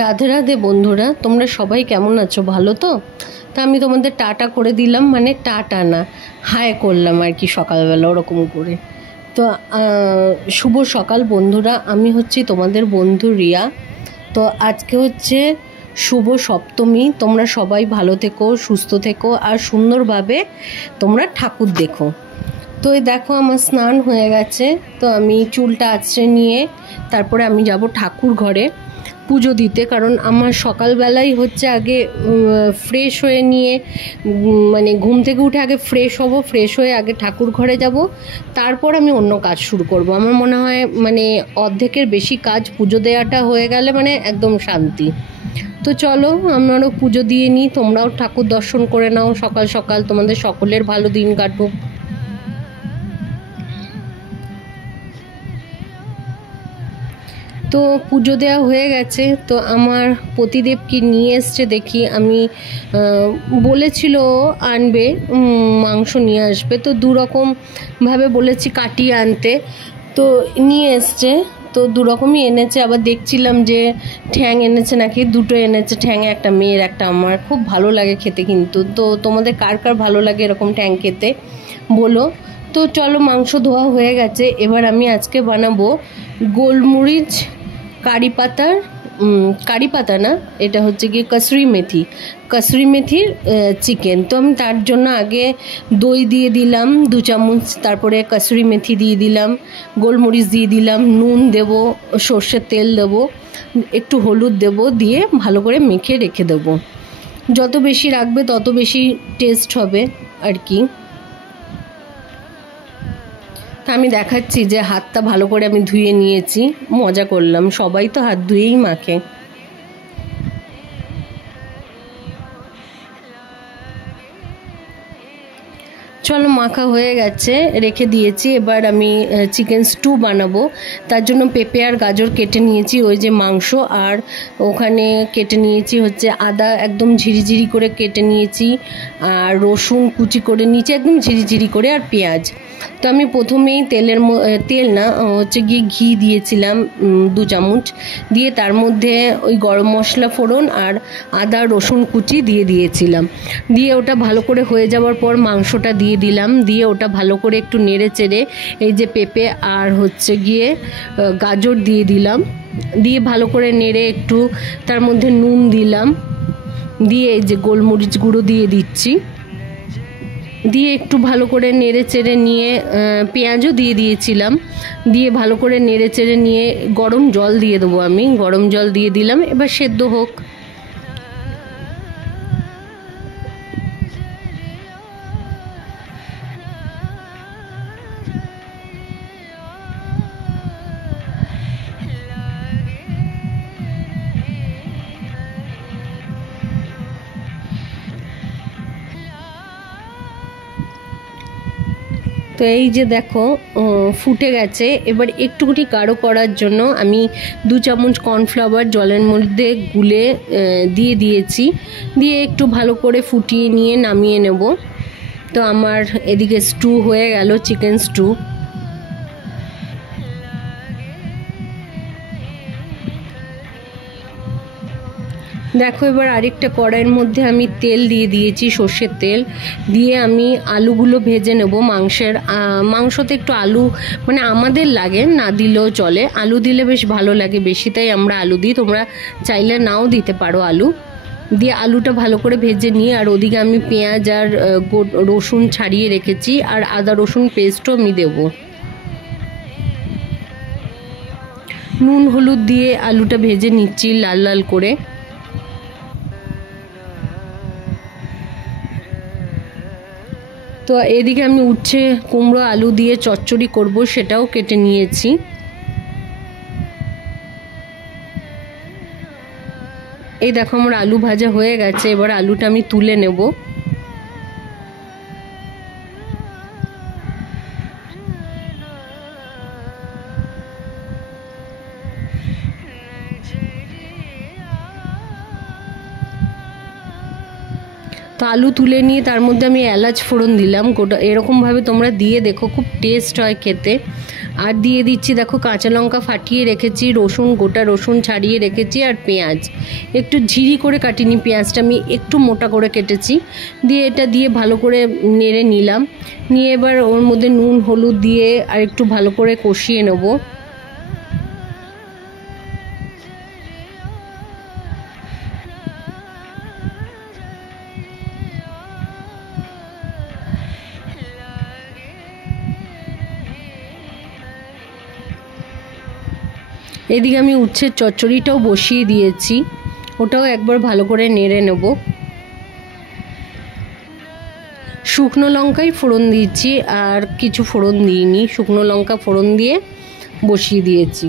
রাধে রাধে বন্ধুরা, তোমরা সবাই কেমন আছো? ভালো তো? তা আমি তোমাদের টাটা করে দিলাম, মানে টাটা না, হাই করলাম আর কি, সকালবেলা ওরকম করে। তো শুভ সকাল বন্ধুরা, আমি হচ্ছি তোমাদের বন্ধু রিয়া। তো আজকে হচ্ছে শুভ সপ্তমী। তোমরা সবাই ভালো থেকো, সুস্থ থেকো, আর সুন্দরভাবে তোমরা ঠাকুর দেখো। তো এই দেখো আমার স্নান হয়ে গেছে। তো আমি চুলটা আঁচড়ে নিয়ে তারপরে আমি যাব ঠাকুর ঘরে পুজো দিতে, কারণ আমার সকালবেলাই হচ্ছে আগে ফ্রেশ হয়ে নিয়ে মানে ঘুম থেকে উঠে আগে ফ্রেশ হব, ফ্রেশ হয়ে আগে ঠাকুর ঘরে যাব, তারপর আমি অন্য কাজ শুরু করব। আমার মনে হয় মানে অর্ধেকের বেশি কাজ পুজো দেওয়াটা হয়ে গেলে মানে একদম শান্তি। তো চলো আমরাও পুজো দিয়ে নিই, তোমরাও ঠাকুর দর্শন করে নাও সকাল সকাল, তোমাদের সকলের ভালো দিন কাটুক। তো পুজো দেওয়া হয়ে গেছে। তো আমার পতিদেবকে নিয়ে এসছে, দেখি আমি বলেছিল আনবে মাংস নিয়ে আসবে, তো দুরকমভাবে বলেছি কাটিয়ে আনতে, তো নিয়ে এসছে। তো দুরকমই এনেছে, আবার দেখছিলাম যে ঠ্যাং এনেছে নাকি, দুটো এনেছে, ঠ্যাং একটা মেয়ের একটা আমার। খুব ভালো লাগে খেতে কিন্তু। তো তোমাদের কার কার ভালো লাগে এরকম ঠ্যাং খেতে বলো। তো চলো, মাংস ধোয়া হয়ে গেছে। এবার আমি আজকে বানাবো গোলমরিচ কারি পাতা না, এটা হচ্ছে গিয়ে কসুরি মেথির চিকেন। তো আমি তার জন্য আগে দই দিয়ে দিলাম 2 চামচ, তারপরে কসুরি মেথি দিয়ে দিলাম, গোলমরিচ দিয়ে দিলাম, নুন দেবো, সর্ষের তেল দেবো, একটু হলুদ দেবো, দিয়ে ভালো করে মেখে রেখে দেবো। যত বেশি রাখবে তত বেশি টেস্ট হবে আর কি। তা আমি দেখাচ্ছি যে হাতটা ভালো করে আমি ধুয়ে নিয়েছি, মজা করলাম, সবাই তো হাত ধুয়েই মাখে। চলো, মাখা হয়ে গেছে, রেখে দিয়েছি। এবার আমি চিকেন স্টু বানাবো। তার জন্য পেঁপে আর গাজর কেটে নিয়েছি, ওই যে মাংস, আর ওখানে কেটে নিয়েছি হচ্ছে আদা একদম ঝিরিঝিরি করে কেটে নিয়েছি, আর রসুন কুচি করে নিয়েছি একদম ঝিরিঝিরি করে, আর পেঁয়াজ। তো আমি প্রথমেই তেল না হচ্ছে গিয়ে ঘি দিয়েছিলাম 2 চামচ, দিয়ে তার মধ্যে ওই গরম মশলা ফোড়ন আর আদা রসুন কুচি দিয়ে দিয়েছিলাম। দিয়ে ওটা ভালো করে হয়ে যাওয়ার পর মাংসটা দিয়ে দিলাম, দিয়ে ওটা ভালো করে একটু নেড়ে চেড়ে এই যে পেঁপে আর হচ্ছে গিয়ে গাজর দিয়ে দিলাম, দিয়ে ভালো করে নেড়ে একটু তার মধ্যে নুন দিলাম, দিয়ে এই যে গোলমরিচ গুঁড়ো দিয়ে দিচ্ছি, দিয়ে একটু ভালো করে নেড়ে চেড়ে নিয়ে পেঁয়াজও দিয়ে দিয়েছিলাম, দিয়ে ভালো করে নেড়ে চেড়ে নিয়ে গরম জল দিয়ে দেবো। আমি গরম জল দিয়ে দিলাম, এবার সেদ্ধ হোক। তো এই যে দেখো ফুটে গেছে। এবার একটুখানি গাঢ় করার জন্য আমি 2 চামচ কর্নফ্লাওয়ার জলের মধ্যে গুলে দিয়ে দিয়েছি, দিয়ে একটু ভালো করে ফুটিয়ে নিয়ে নামিয়ে নেব। তো আমার এদিকে স্টু হয়ে গেল, চিকেন স্টু। দেখো এবার আরেকটা কড়াইয়ের মধ্যে আমি তেল দিয়ে দিয়েছি, সর্ষের তেল, দিয়ে আমি আলুগুলো ভেজে নেব। মাংসতে একটু আলু মানে আমাদের লাগে, না দিলেও চলে, আলু দিলে বেশ ভালো লাগে বেশি, তাই আমরা আলু দিই, তোমরা চাইলে নাও দিতে পারো আলু। দিয়ে আলুটা ভালো করে ভেজে নিয়ে, আর ওদিকে আমি পেঁয়াজ আর রসুন ছাড়িয়ে রেখেছি, আর আদা রসুন পেস্টও আমি দেবো। নুন হলুদ দিয়ে আলুটা ভেজে নিচ্ছি লাল লাল করে। তো এদিকে আমি উচ্ছে কুমড়ো আলু দিয়ে চচ্চড়ি করব, সেটাও কেটে নিয়েছি। এই দেখো আমার আলু ভাজা হয়ে গেছে, এবার আলুটা আমি তুলে নেব। তো আলু তুলে নিয়ে তার মধ্যে আমি এলাচ ফোড়ন দিলাম গোটা, এরকমভাবে তোমরা দিয়ে দেখো, খুব টেস্ট হয় খেতে। আর দিয়ে দিচ্ছি দেখো কাঁচা লঙ্কা ফাটিয়ে রেখেছি, রসুন, গোটা রসুন ছাড়িয়ে রেখেছি, আর পেঁয়াজ একটু ঝিরি করে কাটিনি, পেঁয়াজটা আমি একটু মোটা করে কেটেছি। দিয়ে এটা দিয়ে ভালো করে নেড়ে নিলাম। নিয়ে এবার ওর মধ্যে নুন হলুদ দিয়ে আর একটু ভালো করে কষিয়ে নেবো। এদিকে আমি উচ্ছের চচ্চড়িটাও বসিয়ে দিয়েছি, ওটাও একবার ভালো করে নেড়ে নেব। শুকনো লঙ্কাই ফোড়ন দিয়েছি, আর কিছু ফোড়ন দিইনি, শুকনো লঙ্কা ফোড়ন দিয়ে বসিয়ে দিয়েছি।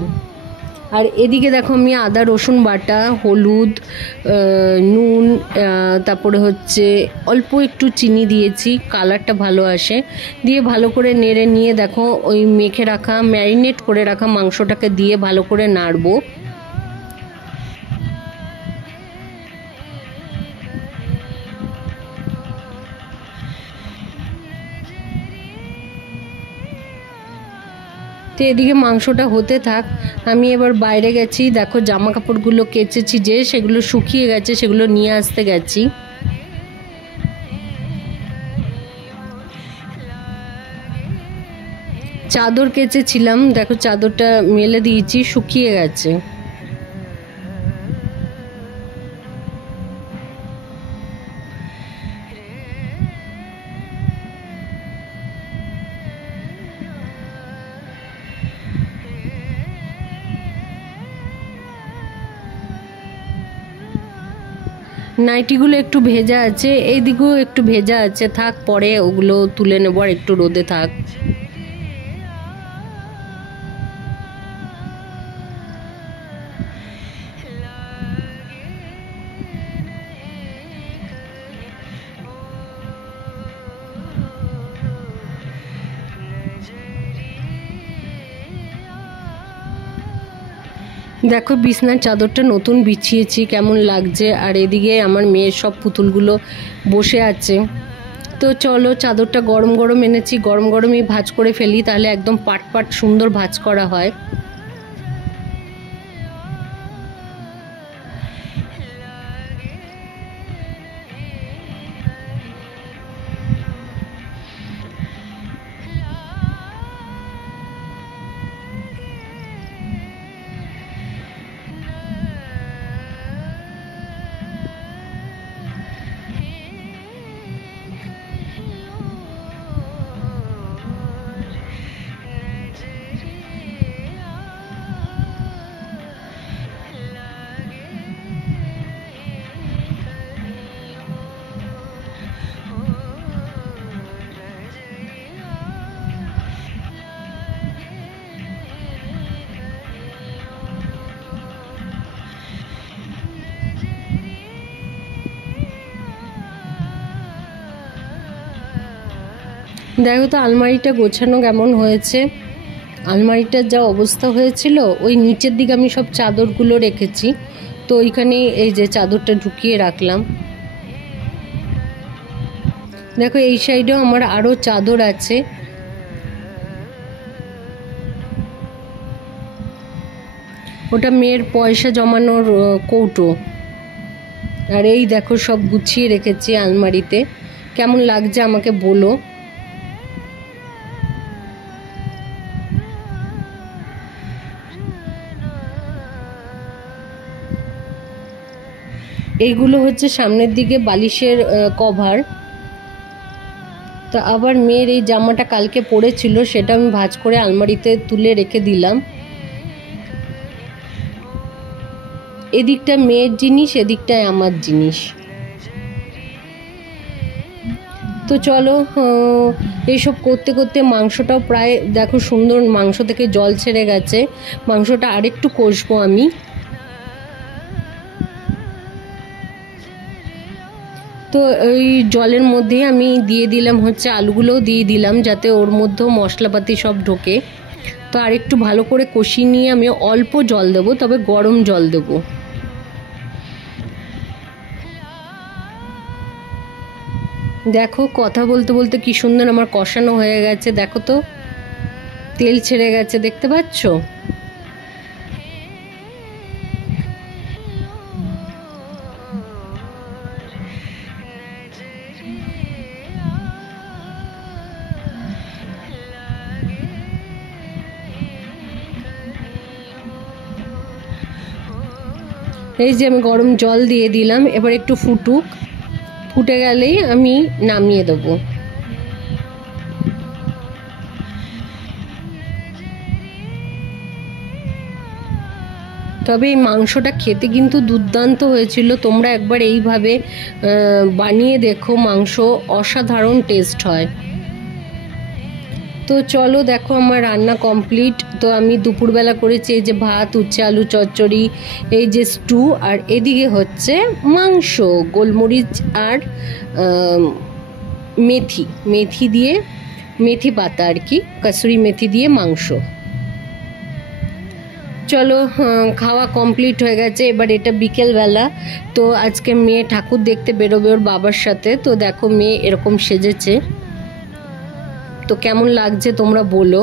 আর এদিকে দেখো আমি আদা রসুন বাটা, হলুদ, নুন, তারপরে হচ্ছে অল্প একটু চিনি দিয়েছি, কালারটা ভালো আসে। দিয়ে ভালো করে নেড়ে নিয়ে দেখো ওই মেখে রাখা, ম্যারিনেট করে রাখা মাংসটাকে দিয়ে ভালো করে নাড়বো। তো এদিকে মাংসটা হতে থাক, আমি এবার বাইরে গেছি। দেখো জামা কাপড়গুলো কেচেছি, যে সেগুলো শুকিয়ে গেছে, সেগুলো নিয়ে আসতে গেছি। চাদর কেচেছিলাম, দেখো চাদরটা মেলে দিয়েছি, শুকিয়ে গেছে। নাইটিগুলো একটু ভেজা আছে, এইদিকেও একটু ভেজা আছে, থাক পরে ওগুলো তুলে নেবো, আর একটু রোদে থাক। দেখো বিছনার চাদরটা নতুন বিছিয়েছি, কেমন লাগছে। আর এদিকে আমার মেয়ের সব পুতুলগুলো বসে আছে। তো চলো, চাদরটা গরম গরম এনেছি, গরম গরমই ভাঁজ করে ফেলি, তাহলে একদম পাট পাট সুন্দর ভাঁজ করা হয়। দেখো তো আলমারিটা গোছানো কেমন হয়েছে। আলমারিটার যা অবস্থা হয়েছিল, ওই নিচের দিকে আমি সব চাদরগুলো রেখেছি, তো ওইখানে এই যে চাদরটা ঢুকিয়ে রাখলাম। দেখো এই সাইডেও আমার আরও চাদর আছে। ওটা মেয়ের পয়সা জমানোর কৌটো। আর এই দেখো সব গুছিয়ে রেখেছি আলমারিতে, কেমন লাগছে আমাকে বলো। এইগুলো হচ্ছে সামনের দিকে বালিশের কভার। তো আবার মেয়ের এই জামাটা কালকে পরেছিল, সেটা আমি ভাঁজ করে আলমারিতে তুলে রেখে দিলাম। এদিকটা মেয়ের জিনিস, এদিকটায় আমার জিনিস। তো চলো, এইসব করতে করতে মাংসটাও প্রায় দেখো সুন্দর, মাংস থেকে জল ছেড়ে গেছে। মাংসটা আরেকটু কষবো আমি। তো ওই জলের মধ্যে আমি দিয়ে দিলাম হচ্ছে আলুগুলোও দিয়ে দিলাম, যাতে ওর মধ্যেও মশলাপাতি সব ঢোকে। তো আরেকটু ভালো করে কষিয়ে নিয়ে আমি অল্প জল দেবো, তবে গরম জল দেবো। দেখো কথা বলতে বলতে কি সুন্দর আমার কষানো হয়ে গেছে, দেখো তো। তেল ছেড়ে গেছে, দেখতে পাচ্ছ? এই যে আমি গরম জল দিয়ে দিলাম, এবার একটু ফুটুক, ফুটে গেলেই আমি নামিয়ে দেবো। তবে এই মাংসটা খেতে কিন্তু দুর্দান্ত হয়েছিল, তোমরা একবার এইভাবে বানিয়ে দেখো, মাংস অসাধারণ টেস্ট হয়। তো চলো দেখো আমার রান্না কমপ্লিট। তো আমি দুপুরবেলা করেছি এই যে ভাত, উচ্ছে আলু চচ্চড়ি, এই যে স্টু, আর এদিকে হচ্ছে মাংস, গোলমরিচ আর মেথি দিয়ে, মেথি পাতা আর কি, কসুরি মেথি দিয়ে মাংস। চলো খাওয়া কমপ্লিট হয়ে গেছে, এবার এটা বিকেলবেলা। তো আজকে মেয়ে ঠাকুর দেখতে বেরোবে ওর বাবার সাথে। তো দেখো মেয়ে এরকম সেজেছে, তো কেমন লাগছে তোমরা বলো।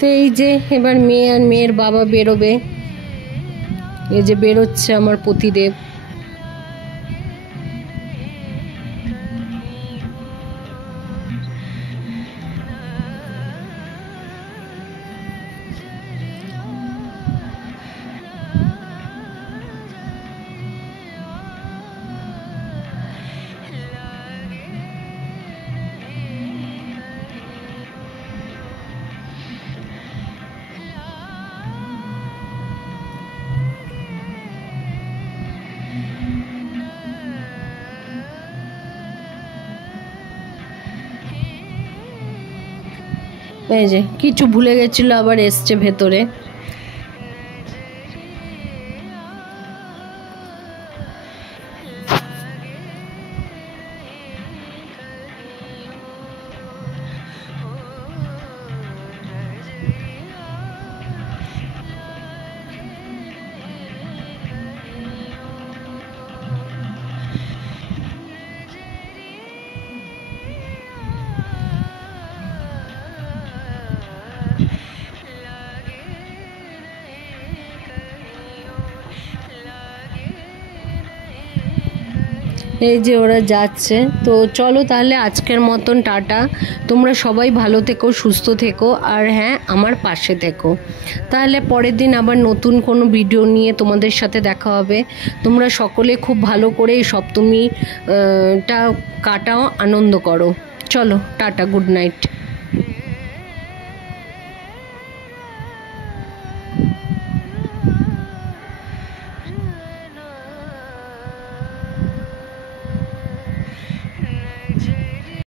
তো এই যে এবার মেয়ে আর মেয়ের বাবা বেরোবে, এই যে বেরোচ্ছে আমার পতিদেব। এই যে কিছু ভুলে গেছিল, আবার এসছে ভেতরে। এই যে ওরা যাচ্ছে। তো চলো তাহলে আজকের মতন টাটা। তোমরা সবাই ভালো থেকো, সুস্থ থেকো, আর হ্যাঁ আমার পাশে থেকো। তাহলে পরের দিন আবার নতুন কোনো ভিডিও নিয়ে তোমাদের সাথে দেখা হবে। তোমরা সকলে খুব ভালো করে এই সপ্তমীটা কাটাও, আনন্দ করো। চলো টাটা, গুড নাইট।